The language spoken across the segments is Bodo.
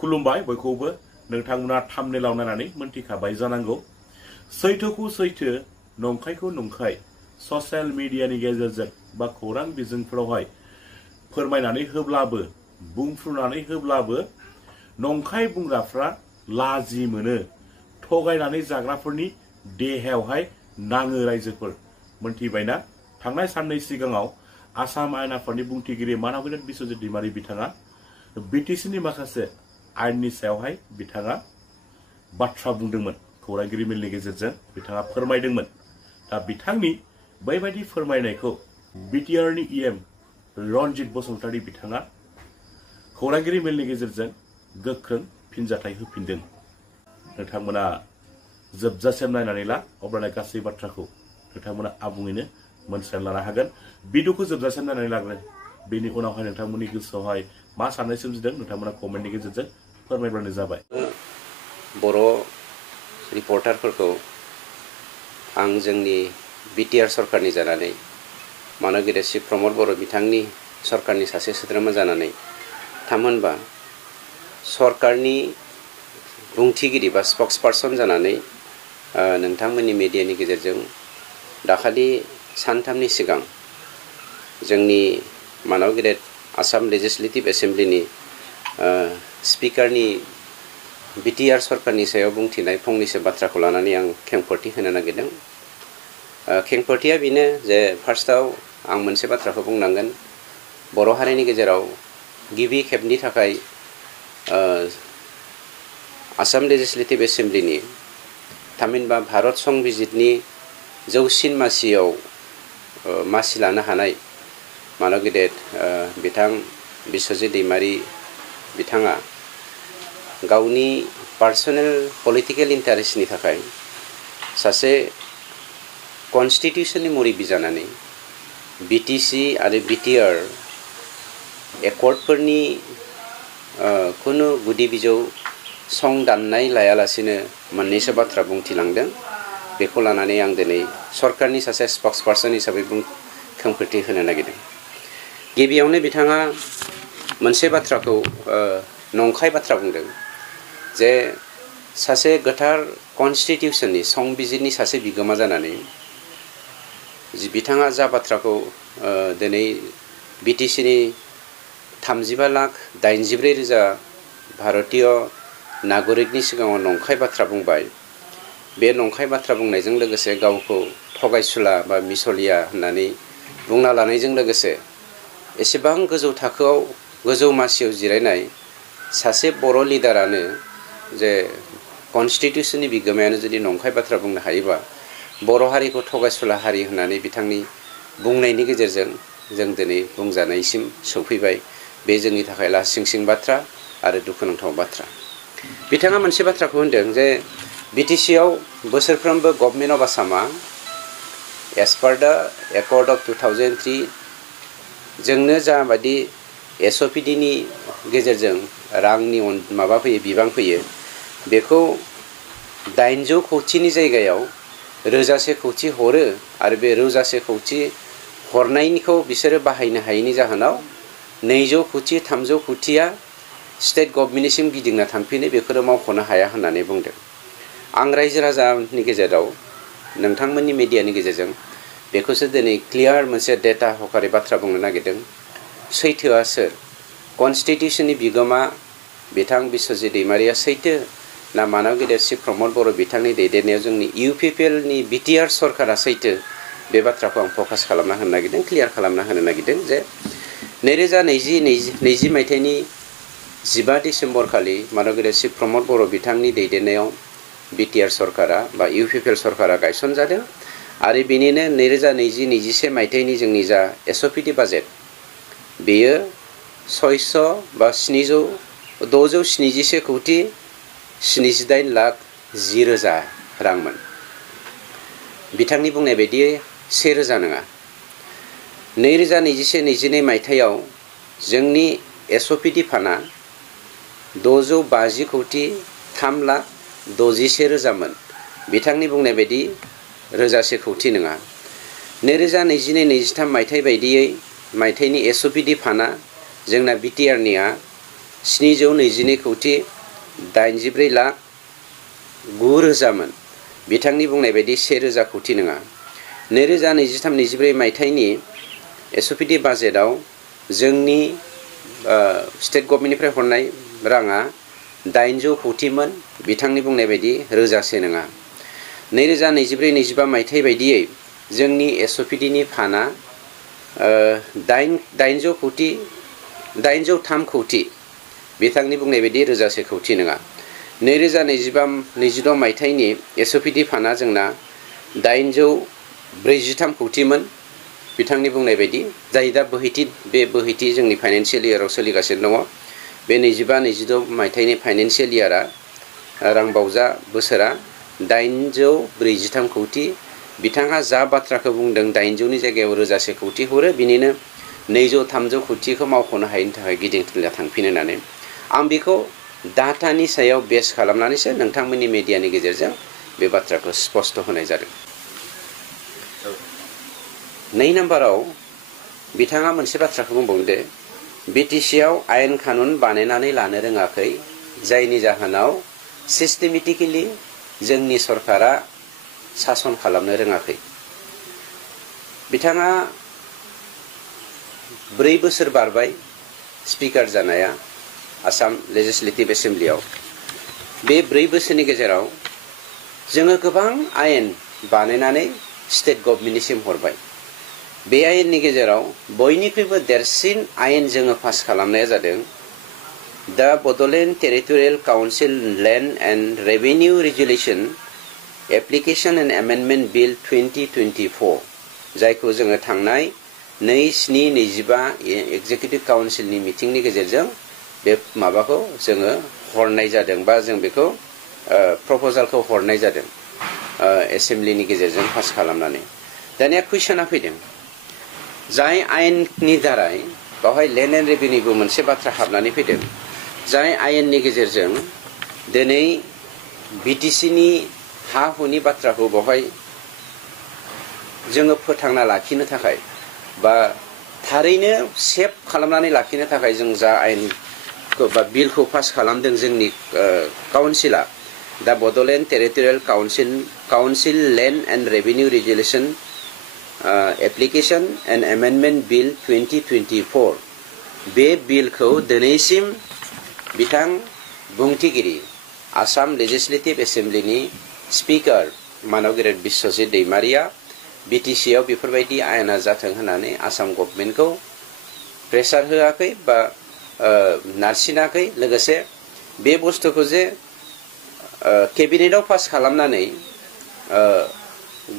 खुलुमबाय बयखौबो नोंथांमोना थाम्बनेलाव नायनानै मोनथिखाबाय जानांगौ सैथोखौ सैथो नंखायखौ नंखाय ससियेल मिडियानि गेजेरजों बा खौरां बिजोंफोरावहाय फोरमायनानै होब्लाबो बुंफ्रुनानै होब्लाबो नंखाय बुंग्राफ्रा लाजि मोनो थगायनानै जाग्राफोरनि देहायावहाय नाङो रायजोफोर मोनथिबायना थांनाय साननै सिगाङाव आसाम आयेन आफादनि बुंथिगिरि मानबीर बिश्वजित दैमारी बिथाङा बिटिसिनि माखासे आयेननि सायावहाय बिथाङा बाथ्रा बुंदोंमोन खौरांगिरि मेलनि गेजेरजों बिथाङा फोरमायदोंमोन दा बिथांनि बैबायदि फोरमायनायखौ बिटिआरनि इएम रनजित बसुमतारी बिथाङा खौरांगिरि मेलनि गेजेरजों गोख्रों फिनजाथाय होफिनदों नोंथांमोना जोबजासिम नायनानै ला अब्लाना गासै बाथ्राखौ नोंथांमोना आबुङैनो मोनथिनानै लानो हागोन भिडिअखौ जोबजासिम नायनानै लाग्रो बेनि उनावहाय नोंथांमोननि गोसोआवहाय मा साननाय सोमजिदों नोंथांमोना कमेन्टनि गेजेरजों फोरमायब्लानो जाबाय बर' रिपर्टारफोरखौ आं जोंनि बिटिआर सरकारनि जानानै मानव गेदेर श्री प्रमद बर' बिथांनि सरकारनि सासे सोद्रोमा जानानै थामहिनबा सरकारनि बुंथिगिरि बा स्पक्सपार्सन जानानै नोंथांमोननि मिडियानि गेजेरजों दाखालि सानथामनि सिगां जोंनि मानव गेदेर आसाम लेजिस्लेटिभ एसेम्ब्लिनि स्पिकारनि बिटिआर सरकारनि सायाव बुंथिनाय फंनैसो बाथ्राखौ लानानै आं खेंफोरथि होनो नागिरदों खेंफोरथिया बेनो जे फार्स्टआव आं मोनसे बाथ्राखौ बुंनांगोन बर' हारिनि गेजेराव गिबि खेबनि थाखाय आसाम लेजिस्लेटिभ एसेम्ब्लिनि थामहिनबा भारत संबिजितनि जौसिन मासियाव मासि लानो हानाय मानव गेदेर बिथां बिश्वजित दैमारी बिथाङा गावनि पार्सनेल पलिटिकेल इन्टारेस्टनि थाखाय सासे कन्स्टिटिउसननि मुरिबि जानानै बिटिसि आरो बिटिआर एकर्डफोरनि खुनु गुदि बिजौ सं दाननाय लायालासिनो मोननैसो बाथ्रा बुंथिलांदों बेखौ लानानै आं दिनै सरकारनि सासे स्पक्सपार्सन हिसाबै खेंफोरथि होनो नागिरदों गिबियावनो बिथाङा मोनसे बाथ्राखौ नंखाय बाथ्रा बुंदों जे सासे गोथार कन्स्टिटिउसननि संबिजिरनि सासे बिगोमा जानानै बिथाङा जा बाथ्राखौ दिनै बिटिसिनि 35,84,000 भारतीय नागरिकनि सिगाङाव नंखाय बाथ्रा बुंबाय बे नंखाय बाथ्रा बुंनायजों लोगोसे गावखौ थगायसुला बा मिसलिया होननानै बुंना लानायजों लोगोसे एसेबां गोजौ थाखोआव गोजौ मासियाव जिरायनाय सासे बर' लिडारानो जे कन्स्टिटिउसननि बिगोमायानो जुदि नंखाय बाथ्रा बुंनो हायोबा बर' हारिखौ थगायसुला हारि होननानै बिथांनि बुंनायनि गेजेरजों जों दिनै बुंजानायसिम सौफैबाय बे जोंनि थाखाय लासिंसिं बाथ्रा आरो दुखुनांथाव बाथ्रा बिथाङा मोनसे बाथ्राखौ होनदों जे बिटिसिआव बोसोरफ्रोमबो गभर्नमेन्ट अफ आसामा एज पार दा एकर्ड अफ 2003 जोंनो जाबायदि एसअपिडिनि गेजेरजों रांनि माबा फैयो बिबां फैयो बेखौ 800 कौटिनि जायगायाव 1000 कौटि हरो आरो बे 1000 कौटि हरनायनिखौ बिसोरो बाहायनो हायैनि जाहोनाव 200 कौटि 300 कौटिया स्टेट गभर्नमेन्टनिसिम गिदिंना थांफिनो बेखौनो मावख'नो हाया होननानै बुंदों आं रायजो राजानि गेजेराव नोंथांमोननि मिडियानि गेजेरजों बेखौसो दिनै क्लियार मोनसे डेटा हकारि बाथ्रा बुंनो नागिरदों सैथोआ सोर कन्स्टिटिउसननि बिगोमा बिथां बिश्वजित दैमारीया सैथो ना मानव गेदेर श्री प्रमद बर' बिथांनि दैदेननायाव जोंनि इउपिपिएलनि बिटिआर सरकारा सैथो बे बाथ्राखौ आं फकास खालामना होनो नागिरदों क्लियार खालामना होनो नागिरदों जे 2020 मायथाइनि 15 डिसेम्बर खालि मानव गेदेर श्री प्रमद बर' बिथांनि दैदेननायाव बिटिआर सरकारा बा इउपिपिएल सरकारा गायसनजादों आरो बेनिनो 2020-21 मायथाइनि जोंनि जा एसअपिडि बाजेट बेयो 677 कौटि 78,10,000 रांमोन बिथांनि बुंनाय बायदियै 1000 नङा 2021-22 मायथाइयाव जोंनि एसअपिडि फान्डआ 650 कौटि 3,61,000मोन बिथांनि बुंनाय बायदि 1000 कौटि नङा 2022-23 मायथाइ बायदियै मायथाइनि एसअपिडि फान्डआ जोंना बिटिआरनिया 722,894,9,000,000 बिथांनि बुंनाय बायदि 1,000 कोटी नङा 2023-24 मायथाइनि एसओपिडि बाजेटआव जोंनि स्टेट गभर्नमेन्टनिफ्राय हरनाय राङा 800 कोटीमोन बिथांनि बुंनाय बायदि रोजासे नङा 2024-25 मायथाइ बायदियै जोंनि एसओपिडिनि फान्डआ 803 कोटी बिथांनि बुंनाय बायदि रोजासे कोटी नङा 2025-26 मायथाइनि एसओपिडि फान्डआ जोंना 843 कोटीमोन बिथांनि बुंनाय बायदि जाय दा बोहैथि जोंनि फाइनान्सियेल इयाराव सोलिगासिनो दङ बे 25-26 मायथाइनि फाइनान्सियेल इयारा रांबावजा बोसोरा 843 कोटी बिथाङा जा बाथ्राखौ बुंदों 800नि जायगायाव रोजासे कोटी हरो बिनिनो 200-300 कोटीखौ मावख'नो हायिनि थाखाय गिदिंथिंना थांफिनो होननानै आं बेखौ डाटानि सायाव बेस खालामनानैसो नोंथांमोननि मिडियानि गेजेरजों बे बाथ्राखौ स्पष्ट होनाय जादों 2 नाम्बाराव बिथाङा मोनसे बाथ्राखौ बुंबावदों बिटिसिआव आयेन कानुन बानायनानै लानो रोङाखै जायनि जाहोनाव सिस्टेमेटिकेलि जोंनि सरकारा सासन खालामनो रोङाखै बिथाङा 4 बोसोर बारबाय स्पिकार जानाया आसाम लेजिस्लेटिभ एसेम्ब्लियाव बे 4 बोसोरनि गेजेराव जोङो गोबां आयेन बानायनानै स्टेट गभर्नमेन्टनिसिम हरबाय बे आयेननि गेजेराव बयनिख्रुइबो देरसिन आयेन जोङो पास खालामनाया जादों दा Bodoland territorial council land and revenue regulation application and amendment bill 2024 जायखौ जोङो थांनाय 2/7/25 एक्जिकिउटिभ काउन्सिलनि मिटिंनि गेजेरजों बे माबाखौ जोङो हरनाय जादों बा जों बेखौ प्रप'जालखौ हरनाय जादों एसेम्ब्लिनि गेजेरजों पास खालामनानै दानिया कुइसना फैदों जाय आयेननि दारै बावहाय लेन्ड एन्ड रेभिनिउबो मोनसे बाथ्रा हाबनानै फैदों जाय आयेननि गेजेरजों दिनै बिटिसिनि हा हुनि बाथ्राखौ बावहाय जोङो फोथांना लाखिनो थाखाय बा थारैनो सेफ खालामनानै लाखिनो थाखाय जों जा आयेन बा बिलखौ पास खालामदों जोंनि काउन्सिला दा Bodoland territorial council land and revenue regulation application and amendment bill 2024 बे बिलखौ दिनैसिम बिथां बुंथिगिरि आसाम लेजिस्लेटिभ एसेम्ब्लिनि स्पिकार मानव गेरेट बिश्वजित दैमारिया बिटिसिआव बेफोरबायदि आयेना जाथों होननानै आसाम गभर्नमेन्टखौ प्रेसार होआखै बा नारसिनाखै लोगोसे बे बुस्थुखौ जे केबिनेटआव पास खालामनानै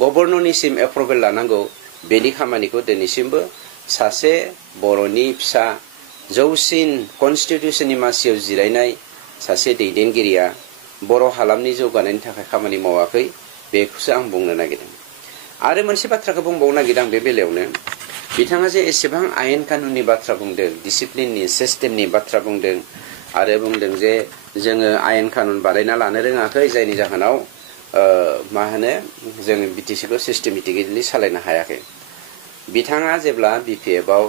गभर्नरनिसिम एप्रुभेल लानांगौ बेनि खामानिखौ दिनैसिमबो सासे बर'नि फिसा जौसिन कनस्टिटिउसननि मासियाव जिरायनाय सासे दैदेनगिरिया बर' हालामनि जौगानायनि थाखाय खामानि मावाखै बेखौसो आं बुंनो नागिरदों आरो मोनसे बाथ्राखौ बुंबावनो नागिरदों बे बेलायावनो बिथाङा जे एसेबां आयेन कानुननि बाथ्रा बुंदों डिसिप्लिननि सिस्टेमनि बाथ्रा बुंदों आरो बुंदों जे जोङो आयेन कानुन बानायना लानो रोङाखै जायनि जाहोनाव मा होनो जोङो बिटिसिखौ सिस्टेमेटिकेलि सालायनो हायाखै बिथाङा जेब्ला बिपिएफआव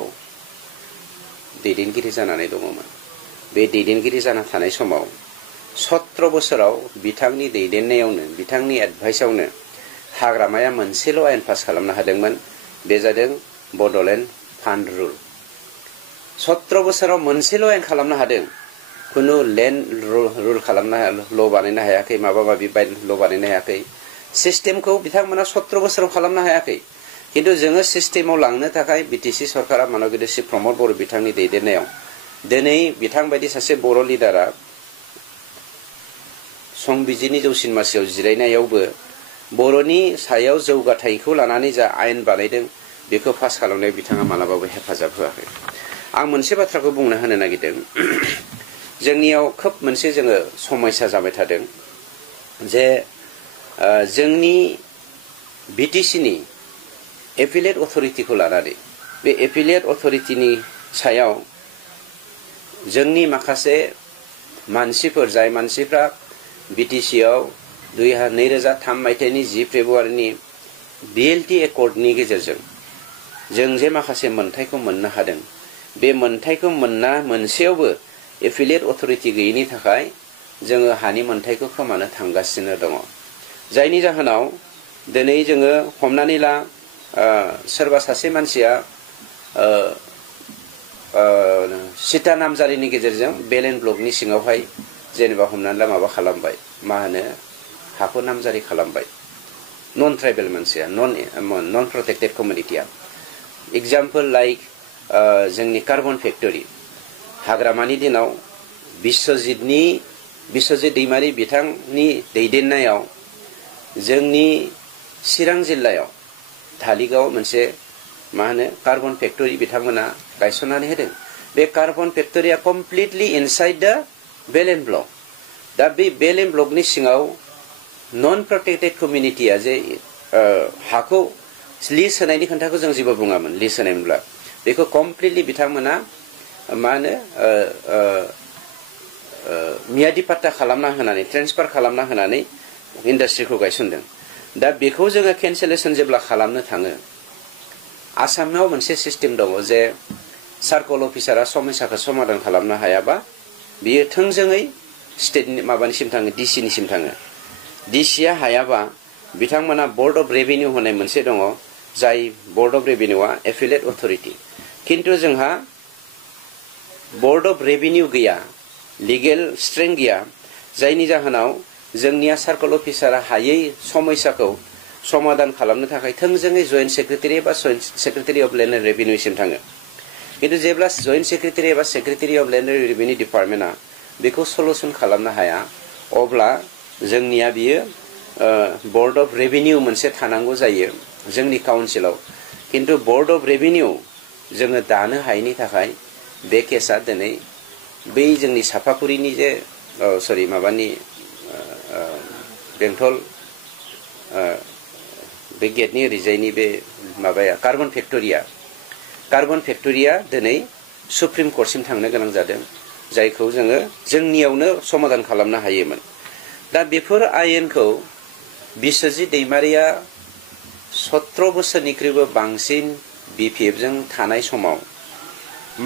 दैदेनगिरि जानानै दङमोन बे दैदेनगिरि जाना थानाय समाव 17 बोसोराव बिथांनि दैदेननायावनो बिथांनि एडभाइसआवनो हाग्रामाया मोनसेल' आयेन पास खालामनो हादोंमोन बे जादों बड'लेण्ड फान्ड रुल 17 बोसोराव मोनसेल' आयेन खालामनो हादों खुनु लेन्ड रुल खालामनो ल' बानायनो हायाखै माबा माबि ल' बानायनो हायाखै सिस्टेमखौ बिथांमोना 17 बोसोराव खालामनो हायाखै किन्तु जोङो सिस्टेमाव लांनो थाखाय बिटिसि सरकारा मानव गेदेर श्री प्रमद बर' बिथांनि दैदेननायाव दिनै बिथां बायदि सासे बर' लिडारा संबिजिरनि जौसिन मासियाव जिरायनायावबो बर'नि सायाव जौगाथायखौ लानानै जा आयेन बानायदों बेखौ पास खालामनायाव बिथाङा मालाबाबो हेफाजाब होआखै आं मोनसे बाथ्राखौ बुंनो होनो नागिरदों जोंनियाव खोब मोनसे जोङो समस्या जाबाय थादों जे जोंनि बिटिसिनि एपिलेट अथरिटिखौ लानानै बे एपिलेट अथरिटिनि सायाव जोंनि माखासे मानसिफोर जाय मानसिफ्रा बिटिसिआव 2003 मायथाइनि 10 फेब्रुवारिनि बिएलटि एकर्डनि गेजेरजों जों जे माखासे मोनथायखौ मोननो हादों बे मोनथायखौ मोनसेयावबो एफिलिएट अथरिटि गैयिनि थाखाय जोङो हानि मोनथायखौ खोमानो थांगासिनो दङ जायनि जाहोनाव दिनै जोङो हमनानै ला सोरबा सासे मानसिया सिटा नामजारिनि गेजेरजों बेलेन ब्लकनि सिङावहाय जेनेबा हमनानै ला माबा खालामबाय मा होनो हाखौ नामजारि खालामबाय नन ट्राइबेल मानसिया नन प्रटेक्टेड कमिउनिटिया एग्जाम्पल लाइक जोंनि कार्बन फेक्टरि हाग्रामानि दिनाव बिश्वजित दैमारि बिथांनि दैदेननायाव जोंनि चिरां जिल्लायाव धालिगाव मोनसे मा होनो कार्बन फेक्टरि बिथांमोना गायसननानै होदों बे कार्बन फेक्टरिया कमप्लिटलि इनसाइड द बेलेन ब्लक दा बे बेलेन ब्लकनि सिङाव नन प्रटेक्टेड कमिउनिटिया जे हाखौ लिज होनायनि खोथाखौ जों जेबो बुङामोन लिज होनायमोनब्ला बेखौ कमप्लिटलि बिथांमोना मा होनो मियादि पाट्टा खालामना होनानै ट्रेन्सफार खालामना होनानै इन्डास्ट्रिखौ गायसनदों दा बेखौ जोङो केन्सेलेसन जेब्ला खालामनो थाङो आसामाव मोनसे सिस्टेम दङ जे सार्कल अफिसारा समस्याखौ समाधान खालामनो हायाबा बियो थोंजोङै स्टेटनि माबानिसिम थाङो डिसिनिसिम थाङो डिसिया हायाबा बिथांमोना बर्ड अफ रेभिनिउ होनाय मोनसे दङ जाय बर्ड अफ रेभिनिउआ एफिलिएट अथरिटि किन्तु जोंहा बर्ड अफ रेभिनिउ गैया लिगेल स्ट्रेंथ गैया जायनि जाहोनाव जोंनिया सार्कल अफिसारा हायै समस्याखौ समाधान खालामनो थाखाय थोंजोङै जइन्ट सेक्रेटारि एबा सेक्रेटारि अफ लेन्ड एन्ड रेभिनिउसिम थाङो किन्तु जेब्ला जइन्ट सेक्रेटारि एबा secretary of land and revenue डिपार्टमेन्टआ बेखौ सल्युसन खालामनो हाया अब्ला जोंनिया बियो बर्ड अफ रेभिनिउ मोनसे थानांगौ जायो जोंनि काउन्सिलाव किन्तु बर्ड अफ रेभिनिउ जोङो दानो हायैनि थाखाय बे केसा दिनै बै जोंनि सापागुरिनि जे सरि माबानि बेंटल बे गेटनि ओरैजायनि बे माबाया कार्बन फेक्टरिया दिनै सुप्रिम कर्टसिम थांनो गोनां जादों जायखौ जोङो जोंनियावनो समाधान खालामनो हायोमोन दा बेफोर आयेनखौ बिश्वजित दैमारिया 17 बोसोरनिख्रुइबो बांसिन बिपिएफजों थानाय समाव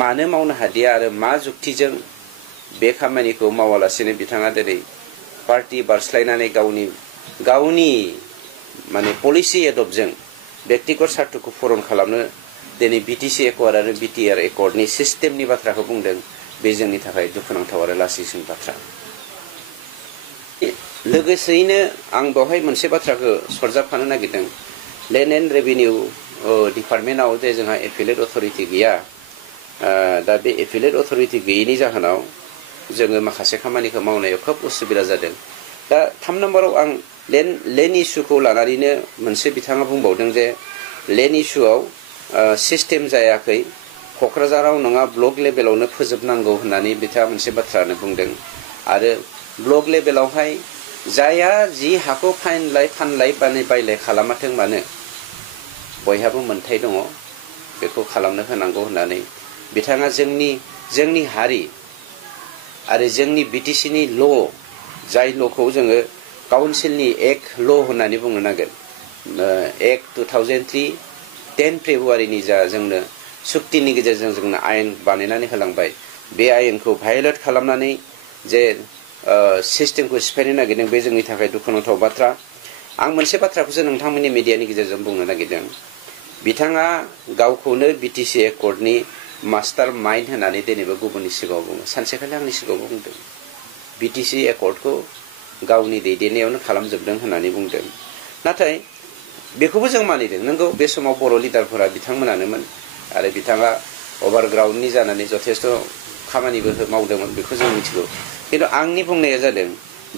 मानो मावनो हादिया आरो मा जुक्तिजों बे खामानिखौ मावालासिनो बिथाङा दिनै पार्टी बारस्लायनानै गावनि माने पलिसि एडप्टजों व्यक्तिगत सार्थखौ पूरन खालामनो दिनै बिटिसि एकर्ड आरो बिटिआर एकर्डनि सिस्टेमनि बाथ्राखौ बुंदों बे जोंनि थाखाय दुखुनांथाव आरो लासिंसिं बाथ्रा लोगोसेयैनो आं बेवहाय मोनसे बाथ्राखौ सरजाबफानो नागिरदों लेन्ड एन्ड रेभिनिउ डिपार्टमेन्टआव जे जोंहा एफिलिएट अथरिटि गैया दा बे एफिलिएट अथरिटि गैयैनि जाहोनाव जोङो माखासे खामानिखौ मावनायाव खोब उसुबिदा जादों दा 3 नम्बराव आं लेन्ड इस्युखौ लानानैनो मोनसे बिथाङा बुंबावदों जे लेन्ड इस्युआव सिस्टेम जायाखै क'क्राझाराव नङा ब्लक लेभेलावनो फोजोबनांगौ होननानै बिथाङा मोनसे बाथ्रानो बुंदों आरो ब्लक लेभेलावहाय जाया जि हाखौ फानलाय बायलाय खालामाथों मानो बयहाबो मोन्थाय दङ बेखौ खालामनो होनांगौ होननानै बिथाङा जोंनि हारि आरो जोंनि बिटिसिनि ल' जाय ल'खौ जोङो काउन्सिलनि एक्ट ल' होननानै बुंनो नांगोन एक्ट 2003 10 फेब्रुवारिनि जा जोंनो सुक्तिनि गेजेरजों जोंनो आयेन बानायनानै होलांबाय बे आयेनखौ भायलेट खालामनानै जे सिस्टेमखौ सिफायनो नागिरदों बे जोंनि थाखाय दुखुनांथाव बाथ्रा आं मोनसे बाथ्राखौसो नोंथांमोननि मिडियानि गेजेरजों बुंनो नागिरदों बिथाङा गावखौनो बिटिसि एकर्डनि मास्टार माइन्ड होननानै दिनैबो गुबुननि सिगाङाव बुङो सानसेखालि आंनि सिगाङावबो बुंदों बिटिसि एकर्डखौ गावनि दैदेननायावनो खालामजोबदों होननानै बुंदों नाथाय बेखौबो जों मानिदों नंगौ बे समाव बर' लिडारफोरा बिथांमोनानोमोन आरो बिथाङा अभारग्राउन्डनि जानानै जथेस्थ' खामानिबो मावदोंमोन बेखौ जों मिथिगौ किन्तु आंनि बुंनाया जादों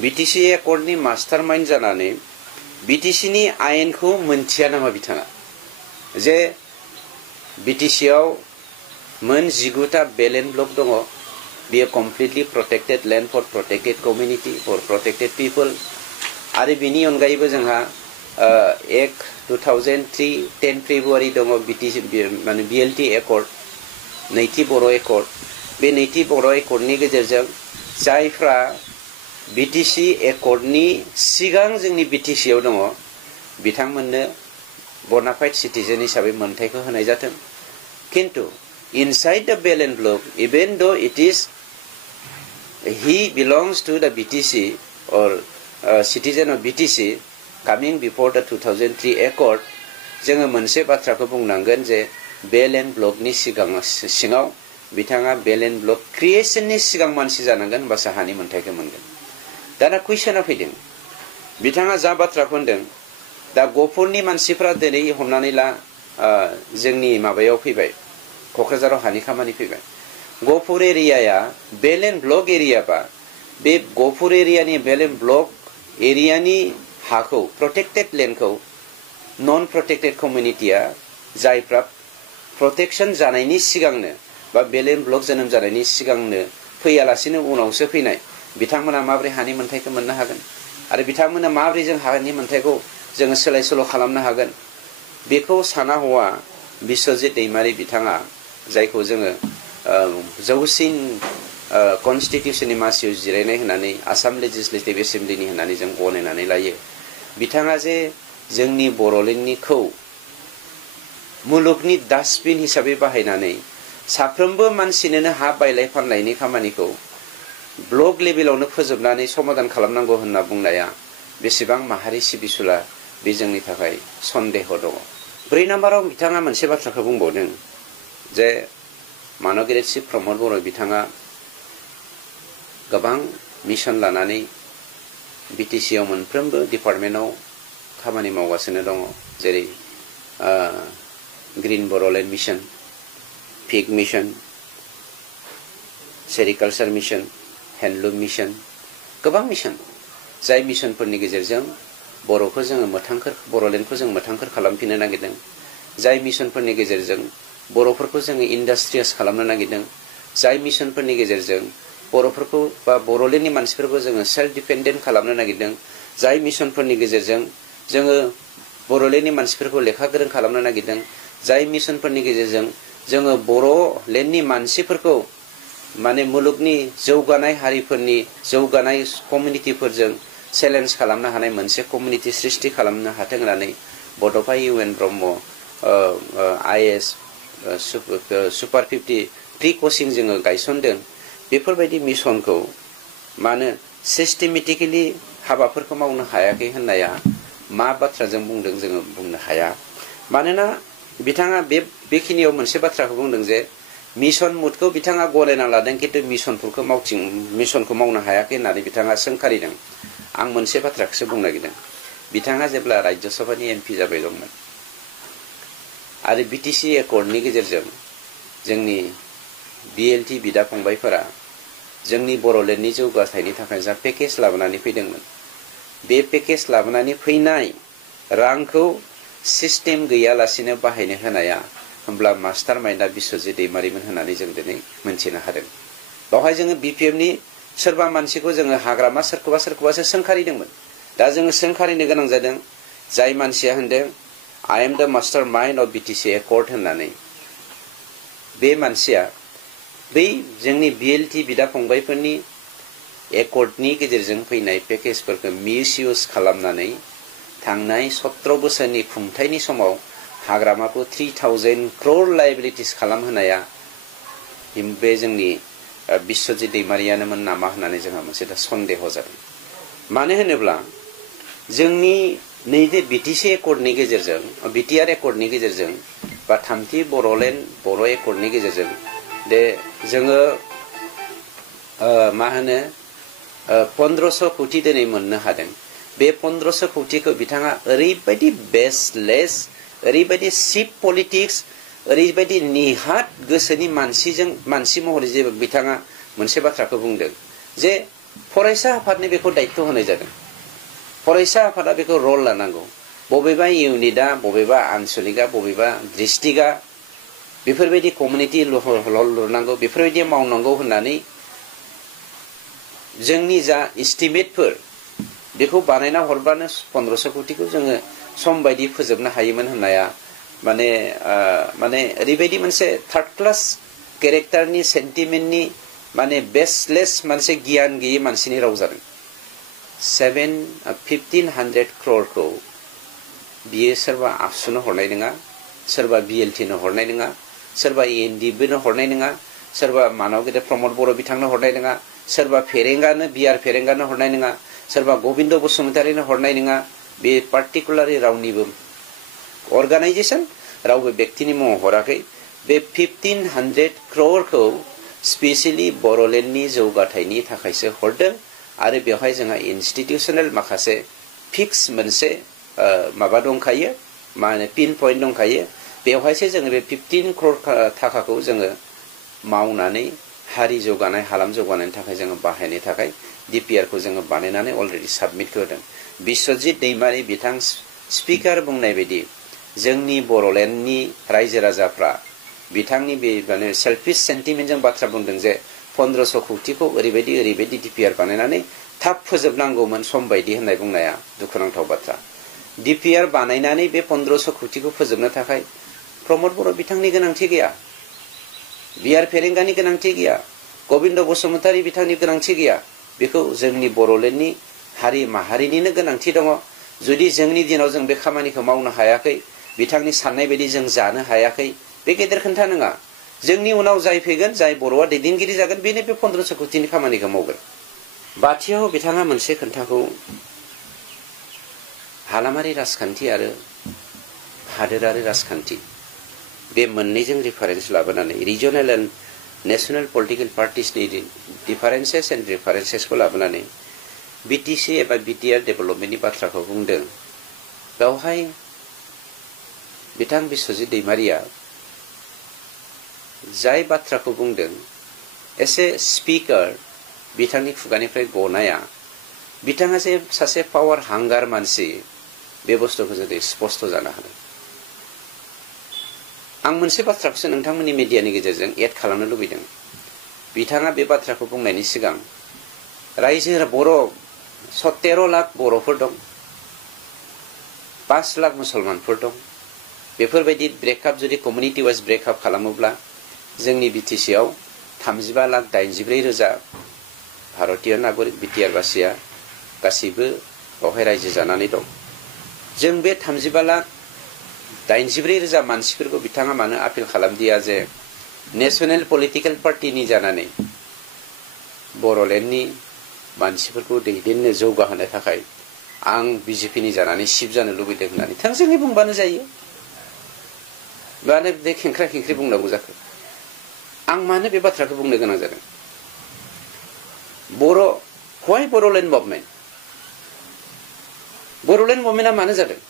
बिटिसि एकर्डनि मास्टार माइन्ड जानानै बिटिसिनि आयेनखौ मोनथिया नामा बिथाङा जे बिटिसिआव मोन 19टा बेलेन ब्लक दङ बेयो completely protected land for protected community for protected people आरो बिनि अनगायैबो जोंहा एक्ट 2003 10 फेब्रुवारि दङ बिटिसि माने बिएलटि एकर्ड नैथि बर' एकर्ड बे नैथि बर' एकर्डनि गेजेरजों जायफ्रा बिटिसि एकर्डनि सिगां जोंनि बिटिसिआव दङ बिथांमोननो बोनाफाइड सिटिजेन हिसाबै मोनथायखौ होनाय जाथों किन्तु inside the Belen block even though it is he belongs to the BTC or citizen of BTC coming before the 2003 Accord, जोङो मोनसे बाथ्राखौ बुंनांगोन जे बेल एन्ड ब्लकनि सिङाव बिथाङा बेल एन्ड ब्लक क्रिएशननि सिगां मानसि जानांगोन होनबासो हानि मोन्थाइखौ मोनगोन। दाना कुइसना फैदों बिथाङा जा बाथ्राखौ होनदों दा गफुरनि मानसिफ्रा दिनै हमनानै ला जोंनि माबायाव फैबाय क'क्राझाराव हानि खामानि फैबाय। गफुर एरियाया बेल एन्ड ब्लक एरियाबा बे गफुर एरियानि बेल एन्ड ब्लक एरियानि हाखौ प्रटेक्टेड लेन्डखौ नन प्रटेक्टेड कमिउनिटिया जायफ्रा प्रटेक्शन जानायनि सिगांनो बा बेल एन्ड ब्लक जोनोम जानायनि सिगांनो फैयालासेनो उनावसो फैनाय बिथांमोना माबोरै हानि मोन्थाइखौ मोननो हागोन आरो बिथांमोना माबोरै जों हानि मोन्थाइखौ जोङो सोलाय सोल' खालामनो हागोन बेखौ साना हौवा बिश्वजित दैमारि बिथाङा जायखौ जोङो जौसिन कनस्टिटिउसननि मासियाव जिरायनाय होननानै आसाम लेजिस्लेटिभ एसेम्ब्लिनि होननानै जों गनायनानै लायो। बिथाङा जे जोंनि बर'लेण्डनिखौ मुलुगनि डास्टबिन हिसाबै बाहायनानै साफ्रोमबो मानसिनोनो हा बायलाय फानलायनि खामानिखौ ब्लक लेभेलावनो फोजोबनानै समाधान खालामनांगौ होनना बुंनाया बेसेबां माहारि सिबिसुला बे जोंनि थाखाय सन्देह दङ। 4 नाम्बाराव बिथाङा मोनसे बाथ्राखौ बुंबावदों जे मानगिरित श्री प्रमद बर' बिथाङा गोबां मिशन लानानै बिटिसिआव मोनफ्रोमबो डिपार्टमेन्टआव खामानि मावगासिनो दङ जेरै green Bodoland mission, pig mission, sericulture mission, handloom mission, गोबां मिशन जाय मिशनफोरनि गेजेरजों बर'खौ जोङो बर'लेण्डखौ जों मोथांखोर खालामफिननो नागिरदों। जाय मिशनफोरनि गेजेरजों बर'फोरखौ जोङो इन्डास्ट्रियास खालामनो नागिरदों। जाय मिशनफोरनि गेजेरजों बर'फोरखौ बा बर'लेण्डनि मानसिफोरखौ जोङो सेल्फ डिपेन्डेन्ट खालामनो नागिरदों। जाय मिशनफोरनि गेजेरजों जोङो बर'लेण्डनि मानसिफोरखौ लेखा गोरों खालामनो नागिरदों। जाय मिशनफोरनि गेजेरजों जोङो बर'लेण्डनि मानसिफोरखौ माने मुलुगनि जौगानाय हारिफोरनि जौगानाय कमिउनिटिफोरजों चेलेन्ज खालामनो हानाय मोनसे कमिउनिटि सृष्टि खालामनो हाथों होननानै Bodofa U N. Brahma IAS super 50 free coaching जोङो गायसनदों। बेफोरबायदि मिशनखौ मानो सिस्टेमेटिकेलि हाबाफोरखौ मावनो हायाखै होननाया मा बाथ्राजों बुंदों जोङो बुंनो हाया। मानोना बिथाङा बेखिनियाव मोनसे बाथ्राखौ बुंदों जे मिशन मुडखौ बिथाङा गनायना लादों खिन्थु मिशनखौ मावनो हायाखै होननानै बिथाङा सोंखारिदों। आं मोनसे बाथ्राखौसो बुंनो नागिरदों। बिथाङा जेब्ला राज्य सभानि MP जाबाय दंमोन आरो BTC एकर्डनि गेजेरजों जोंनि BLT बिदा फंबायफोरा जोंनि बर'लेण्डनि जौगाथायनि थाखाय जा पेकेज लाबोनानै फैदोंमोन बे पेकेज लाबोनानै फैनाय रांखौ सिस्टेम गैयालासेनो बाहायनो होनाया होमब्ला मास्टार माइन्डआ बिश्वजित दैमारिमोन होननानै जों दिनै मोनथिनो हादों। बावहाय जोङो BPFनि सोरबा मानसिखौ जोङो हाग्रामा सोरखौबासो सोंखारिदोंमोन। दा जोङो सोंखारिनो गोनां जादों जाय मानसिया होनदों I am the master mind of BTC Accord होननानै बे मानसिया बै जोंनि BLT बिदा फंबायफोरनि एकर्डनि गेजेरजों फैनाय पेकेजफोरखौ मिसइउज खालामनानै थांनाय 17 बोसोरनि खुंथायनि समाव हाग्रामाखौ 3000 crore लायबिलिटिस खालामहोनाया बे जोंनि बिश्वजित दैमारियानोमोन नामा होननानै जोंहा मोनसे दा सन्देह जादों। मानो होनोब्ला जोंनि नैबे BTC एकर्डनि गेजेरजों BTR एकर्डनि गेजेरजों बा थामथि बर' एकर्डनि गेजेरजों दे जोङो मा होनो 1500 कोटि दिनै मोननो हादों। बे 1500 कोटिखौ बिथाङा ओरैबायदि बेसलेस ओरैबायदि चिप पलिटिक्स ओरैबायदि निहात गोसोनि मानसि महरै जे बिथाङा मोनसे बाथ्राखौ बुंदों जे फरायसा आफादनो बेखौ दायित्व होनाय जादों। फरायसा आफादा बेखौ रल लानांगौ। बबेबा इउनिटआ बबेबा आनसलिकआ बबेबा डिस्ट्रिक्टआ बेफोरबायदि कमिउनिटि लुनांगौ बेफोरबायदि मावनांगौ होननानै जोंनि जा एस्टिमेटफोर बेखौ बानायना हरबानो 1500 कोटिखौ जोङो सम बायदि फोजोबनो हायोमोन होननाया माने ओरैबायदि मोनसे थार्ड क्लास केरेक्टारनि सेन्टिमेन्टनि माने बेसलेस मोनसे गियान गैयै मानसिनि राव जादों। 1500 crore बियो सोरबा आबसुनो हरनाय नङा, सोरबा BLTनो हरनाय नङा, सोरबा ANDBनो हरनाय नङा, सोरबा मानव गेदेर प्रमद बर' बिथांनो हरनाय नङा, सोरबा फेरेंगानो बिआर फेरेंगानो हरनाय नङा सोरबा गबिन्द बसुमतारिनो हरनाय नङा बे पार्टिकुलारलि रावनिबो अर्गानाइजेसन रावबो व्यक्तिनि मुङाव हराखै बे 1500 crore स्पेशली बर'लेण्डनि जौगाथायनि थाखायसो हरदों आरो बेवहाय जोंहा इन्स्टिट्यूशनल माखासे फिक्स मोनसे माबा दंखायो मा होनो पिन पइन्ट दंखायो बेवहायसो जोङो बे 15 crore थाखाखौ जोङो मावनानै हारि जौगानाय हालाम जौगानायनि थाखाय जोङो बाहायनो थाखाय डिपिआर खौ जोङो बानायनानै अलरेडि साबमिट होदों बिश्वजित दैमारी बिथां स्पिकार बुंनाय बायदि जोंनि बर'लेण्डनि रायजो राजाफ्रा बिथांनि बे माने सेल्फिश सेन्टिमेन्टजों बाथ्रा बुंदों जे 1500 कौटिखौ ओरैबायदि डिपिआर बानायनानै थाब फोजोबनांगौमोन सम बायदि होननाय बुंनाया दुखुनांथाव बाथ्रा डिपिआर बानायनानै बे 1500 कौटिखौ फोजोबनो थाखाय प्रमोद बर' बिथांनि गोनांथि गैया बिआर फेरेंगानि गोनांथि गैया गबिन्द बसुमतारी बिथांनि गोनांथि गैया बेखौ जोंनि बर'लेण्डनि हारि माहारिनिनो गोनांथि दङ जुदि जोंनि दिनाव जों बे खामानिखौ मावनो हायाखै बिथांनि साननाय बायदि जों जानो हायाखै बे गेदेर खोन्था नङा जोंनि उनाव जाय फैगोन जाय बर'आ दैदेनगिरि जागोन बेनो बे 1500 कौटिनि खामानिखौ मावगोन बाथियाव बिथाङा मोनसे खोन्थाखौ हालामारि राजखान्थि आरो हादोरारि राजखान्थि बे मोननैजों रिफारेन्स लाबोनानै रिजनेल एन्ड नेशनेल पलिटिकल पार्टिसनि डिफारेन्सेस एन्ड रिफारेन्सेसखौ लाबोनानै बिटिसि एबा बिटिआर डेभेलपमेन्टनि बाथ्राखौ बुंदों बेवहाय बिथां बिश्वजित दैमारिया जाय बाथ्राखौ बुंदों एसे स्पिकार बिथांनि खुगानिफ्राय गनाया बिथाङा जे सासे पावार हांगार मानसि बे बुस्थुखौ जुदि स्पष्ट जानो हादों आं मोनसे बाथ्राखौसो नोंथांमोननि मिडियानि गेजेरजों एड खालामनो लुबैदों बिथाङा बे बाथ्राखौ बुंनायनि सिगां रायजो बर' 17 लाख बर'फोर दं 5 लाख मुसलमानफोर दं बेफोरबायदि ब्रेकआप जुदि कमिउनिटि वाइज ब्रेकआप खालामोब्ला जोंनि बिटिसिआव 35,84,000 भारतीय नागरिक बिटिआर बासिया गासिबो बावहाय रायजो जानानै दं जों बे 35,84,000 मानसिफोरखौ बिथाङा मानो आपिल खालामदिया जे नेशनेल पलिटिकल पार्टिनि जानानै बर'लेण्डनि मानसिफोरखौ दैदेननो जौगाहोनो थाखाय आं बिजेपिनि जानानै सिफ जानो लुबैदों होननानै थोंजोङै बुंबानो जायो मानो बे खेंख्रा खेंख्रि बुंनांगौ जाखो आं मानो बे बाथ्राखौ बुंनो गोनां जादों व्हाई बर'लेण्ड मुभमेन्टआ मानो जादों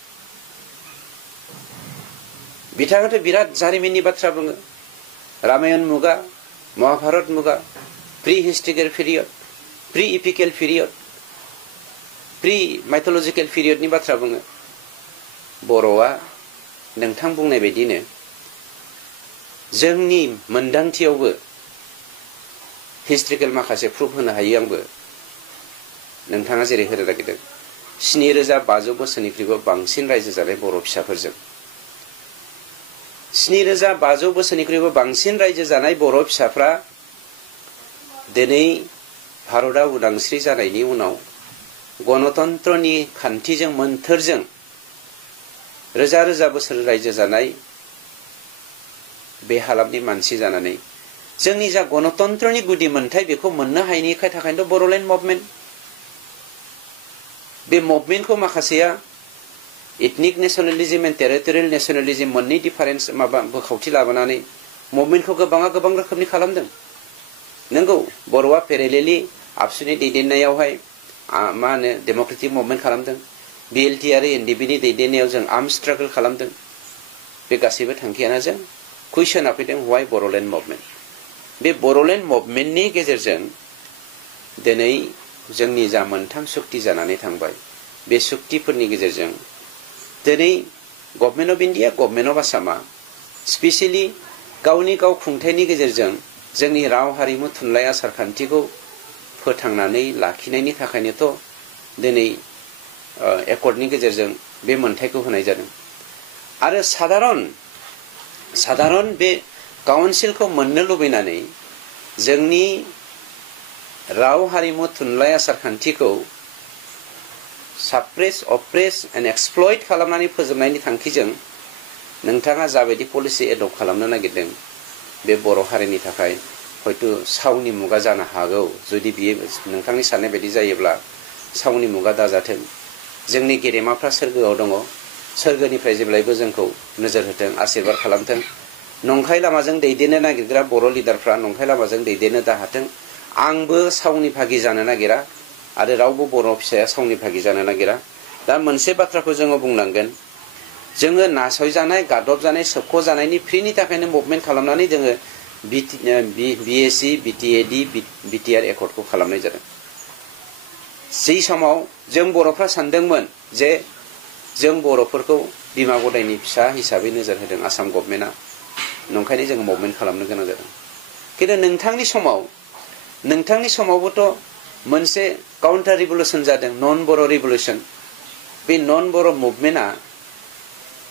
बिथाङाथ' बिराद जारिमिननि बाथ्रा बुङो रामायण मुगा महाभारत मुगा pre historical period pre epical period pre mythological पिरियडनि बाथ्रा बुङो बर'आ नोंथां बुंनाय बायदिनो जोंनि मोनदांथियावबो हिस्टोरिकेल माखासे प्रुफ होनो हायो आंबो नोंथाङा जेरै होनो नागिरदों 7,500 बोसोरनिख्रुइबो बांसिन रायजो जानाय बर' फिसाफोरजों 7,500 बोसोरनिख्रुइबो बांसिन रायजो जानाय बर' फिसाफ्रा दिनै भारतआ उदांस्रि जानायनि उनाव गणतन्त्रनि खान्थिजों मोन्थोरजों रोजा रोजा बोसोर रायजो जानाय बे हालामनि मानसि जानानै जोंनि जा गणतन्त्रनि गुदि मोन्थाय बेखौ मोननो हायैनि थाखायनोथ' बर'लेण्ड मुभमेन्ट बे मुभमेन्टखौ माखासेया इथनिक नेशनेलिज्म एन्ड टेरिटरियेल नेशनेलिज्म मोननै डिफारेन्स माबा बोखावथि लाबोनानै मुभमेन्टखौ गोबां रोखोमनि खालामदों नंगौ बर'आ पेरेलेलि आबसुनि दैदेननायावहाय मा होनो डेम'क्रेटिक मुभमेन्ट खालामदों बिएलटि आरो एनडिपिनि दैदेननायाव जों आर्म स्ट्रागल खालामदों बे गासैबो थांखियानो जों कुइसना फैदों व्हाई बर'लेण्ड मुभमेन्ट बे बर'लेण्ड मुभमेन्टनि गेजेरजों दिनै जोंनि जा मोनथाम सुक्ति जानानै थांबाय बे सुक्तिफोरनि गेजेरजों दिनै government of India government of आसामा स्पेसियेलि गावनि गाव खुंथायनि गेजेरजों जोंनि राव हारिमु थुनलाइ आसार खान्थिखौ फोथांनानै लाखिनायनि थाखायनोथ' दिनै एकर्डनि गेजेरजों बे मोन्थायखौ होनाय जादों आरो साधारन बे काउन्सिलखौ मोननो लुबैनानै जोंनि राव हारिमु थुनलाइ आसार खान्थिखौ साप्रेस अप्रेस एन्ड एक्सप्लइट खालामनानै फोजोबनायनि थांखिजों नोंथाङा जाबायदि पलिसि एडप्ट खालामनो नागिरदों बे बर' हारिनि थाखाय हयतो सावनि मुगा जानो हागौ जुदि बियो नोंथांनि साननाय बायदि जायोब्ला सावनि मुगा दाजाथों जोंनि गेदेमाफ्रा सोरगोआव दङ सोरगोनिफ्राय जेब्लायबो जोंखौ नोजोर होथों आशीर्बाद खालामथों नंखाय लामाजों दैदेननो नागिरग्रा बर' लिडारफ्रा नंखाय लामाजों दैदेननो दाहाथों आंबो सावनि भागि जानो नागिरा आरो रावबो बर' फिसाया सावनि भागि जानो नागिरा दा मोनसे बाथ्राखौ जोङो बुंनांगोन जोङो नासयजानाय गादबजानाय सोबख'जानायनि फ्रिनि थाखायनो मुभमेन्ट खालामनानै जोङो बिएसि बिटिएडि बिटिआर एकर्डखौ खालामनाय जादों जै समाव जों बर'फ्रा सानदोंमोन जे जों बर'फोरखौ बिमा गदायनि फिसा हिसाबै नोजोर होदों आसाम गभर्नमेन्टआ नंखायनो जों मुभमेन्ट खालामनो गोनां जादों खिन्थु नोंथांनि समावबोथ' मोनसे काउन्टार रिभलुसन जादों नन बर' रिभलुसन बे नन बर' मुभमेन्टआ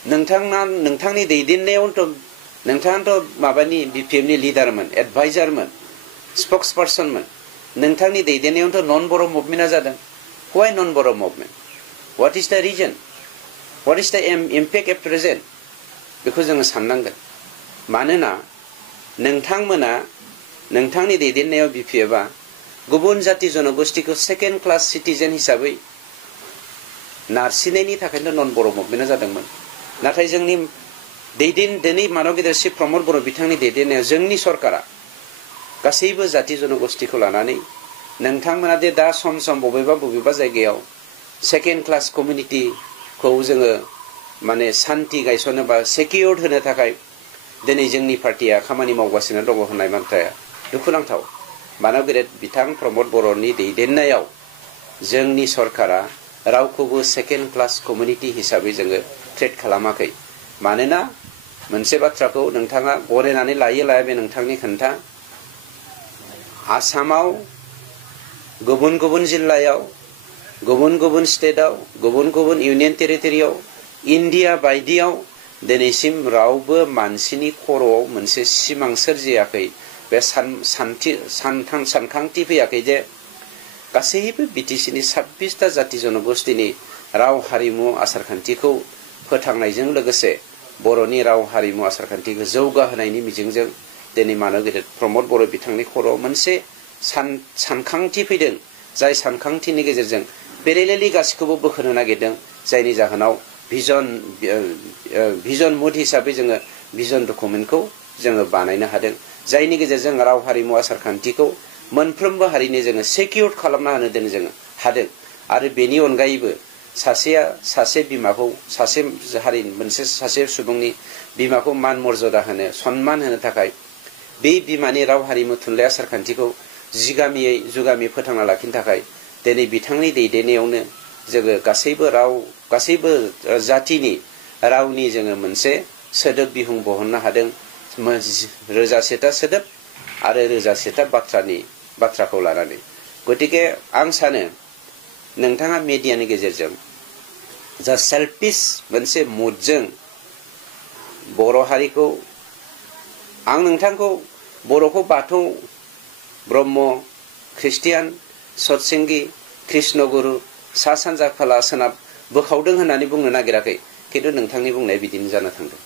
नोंथांनि दैदेननायावथ' नोंथाङाथ' माबानि बिपिएमनि लिडारमोन एडभाइजारमोन स्पक्स पार्सनमोन नोंथांनि दैदेननायावथ' नन बर' मुभमेन्टआ जादों व्हाइ नन बर' मुभमेन्ट व्हाट इज द रिजन व्हाट इज द इम्पेक्ट एट प्रेजेन्ट बेखौ जोङो साननांगोन मानोना नोंथांमोना नोंथांनि दैदेननायाव बिपिएफआ गुबुन जाति जनगोष्ठीखौ सेकेन्ड क्लास सिटिजेन हिसाबै नारसिननायनि थाखायनो नन बर' मुभमेन्टआ जादोंमोन नाथाय जोंनि दिनै मानव गेदेर श्री प्रमद बर' बिथांनि दैदेननायाव जोंनि सरकारा गासैबो जाति जनगोष्ठीखौ लानानै नोंथांमोना दे दा सम सम बबेबा जायगायाव सेकेन्ड क्लास कमिउनिटिखौ जोङो माने सान्ति गायसननो बा सेकिउर्ड होनो थाखाय दिनै जोंनि पार्टिया खामानि मावगासिनो दङ होननाय बाथ्राया दुखुनांथाव मानव गेदेर बिथां प्रमद बर'नि दैदेननायाव जोंनि सरकारा रावखौबो सेकेन्ड क्लास कमिउनिटि हिसाबै जोङो ट्रिट खालामाखै मानोना मोनसे बाथ्राखौ नोंथाङा गनायनानै लाया बे नोंथांनि खोन्था आसामाव गुबुन जिल्लायाव गुबुन स्टेटआव गुबुन इउनियन टेरिटरियाव इन्डिया बायदियाव दिनैसिम रावबो मानसिनि खर'आव मोनसे सिमां सोरजियाखै बे सानखांथि फैयाखै जे गासैबो बिटिसिनि 26टा जाति जनगोष्ठीनि राव हारिमु आसारखान्थिखौ फोथांनायजों लोगोसे बर'नि राव हारिमु आसारखान्थिखौ जौगाहोनायनि मिजिंजों दिनै मानव गेदेर प्रमद बर' बिथांनि खर'आव मोनसे सानखांथि फैदों जाय सानखांथिनि गेजेरजों पेरेलेलि गासैखौबो बोखोनो नागिरदों जायनि जाहोनाव भिजन मुड हिसाबै जोङो भिजन डकुमेन्टखौ जोङो बानायनो हादों जायनि गेजेरजों राव हारिमु आसारखान्थिखौ मोनफ्रोमबो हारिनि जोङो सेकिउर्ड खालामना होनो दोन जोङो हादों आरो बेनि अनगायैबो सासे बिमाखौ सासे सुबुंनि बिमाखौ मान मर्यादा होनो सन्मान होनो थाखाय बे बिमानि राव हारिमु थुनलाइ आसारखान्थिखौ जुगामि फोथांना लाखिनो थाखाय दिनै बिथांनि दैदेननायावनो जोङो गासैबो जातिनि रावनि जोङो मोनसे सोदोब बिहुं बहननो हादों रोजासेथा सोदोब आरो रोजासेथा बाथ्राखौ लानानै गतिके आं सानो नोंथाङा मिडियानि गेजेरजों जा सेल्फिश मोनसे मुडजों बर' हारिखौ आं नोंथांखौ बर'खौ बाथौ ब्रह्म ख्रिस्टियान सतसंगी कृष्णगुरु सा सानजा खोला सोनाब बोखावदों होननानै बुंनो नागिराखै खिन्थु नोंथांनि बुंनाया बिदिनो जानो थांदों